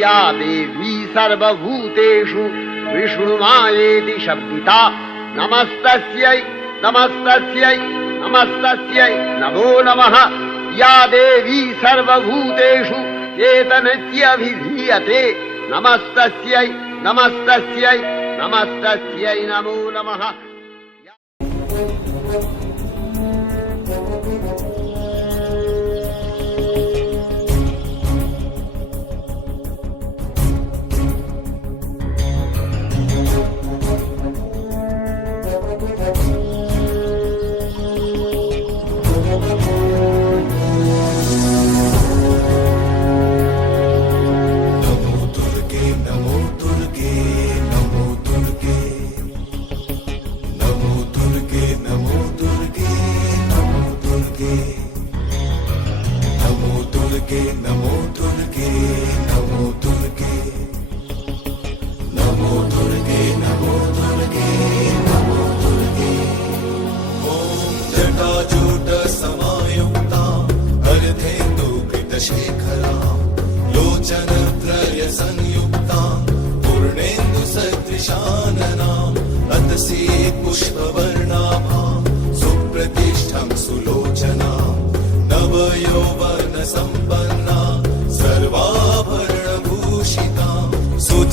या देवी सर्वभूतेषु विष्णुमायेति शब्दिता नमस्तस्यै नमस्तस्यै नमस्तस्यै नमो नमः। या देवी सर्वभूतेषु चेतनत्यभिधीयते नमस्तस्यै नमस्तस्यै नमस्तस्यै नमो नमः।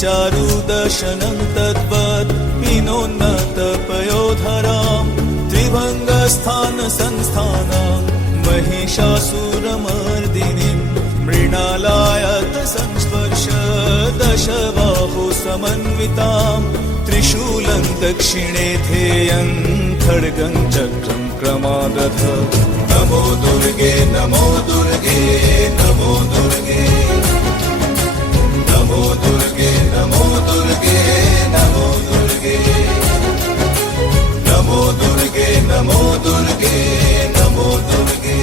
चारुदर्शनं तद्वत् विनोन्नतपयोधरां त्रिभङ्गस्थानसंस्थानां महिषासुरमर्दिनीं मृणालायत संस्पर्श दशबाहुसमन्वितां त्रिशूलं दक्षिणे ध्येयं खड्गं चक्रं क्रमागत। नमो दुर्गे नमो दुर्गे नमो दुर्गे नमो दुर्गे नमो दुर्गे नमो दुर्गे नमो दुर्गे नमो दुर्गे नमो दुर्गे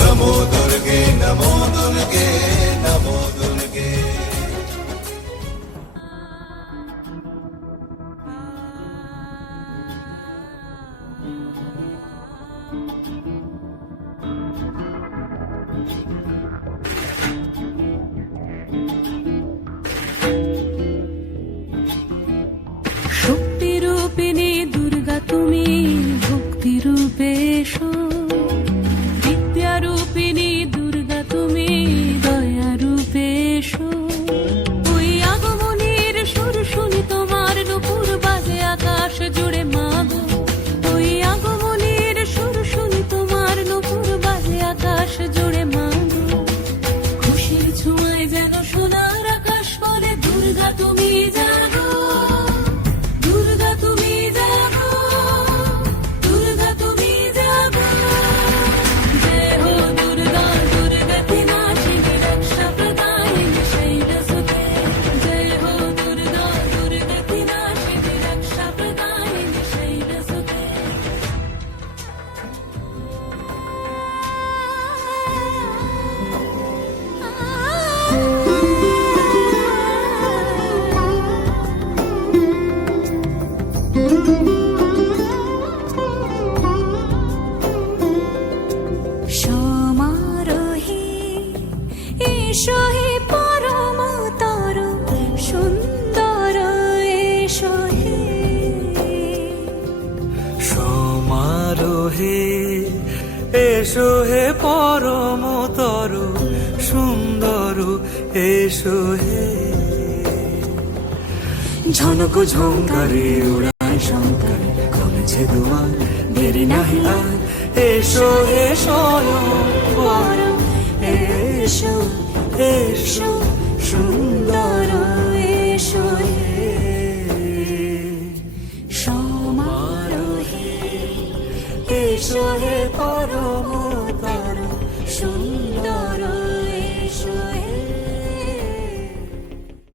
नमो दुर्गे नमो दुर्गे नमो दुर्गे। শক্তিরূপিণী দুর্গা তুমি ভক্তিরূপে এসো, বিদ্যারূপিণী দুর্গা তুমি দয়ারূপে এসো। ওই আগমনের সুর শুনি তোমার নুপুর বাজে আকাশ জুড়ে মাগো। ওই আগমনের সুর শুনি তোমার নুপুর বাজে আকাশ জুড়ে মাগো। খুশির ছোঁয়ায় যেন সোনার আকাশ বলে দুর্গা তুমি জাগো। এসো হে পরমতর সুন্দর এসো হে। ঝনক ঝঙ্কারে উড়ায় শঙ্কর খুলেছে দুয়ার দেরি নাহি আর। এসো হে স্বয়ং পরম এসো এসো সুন্দর এসো হে। সমারোহে এসো হে পরম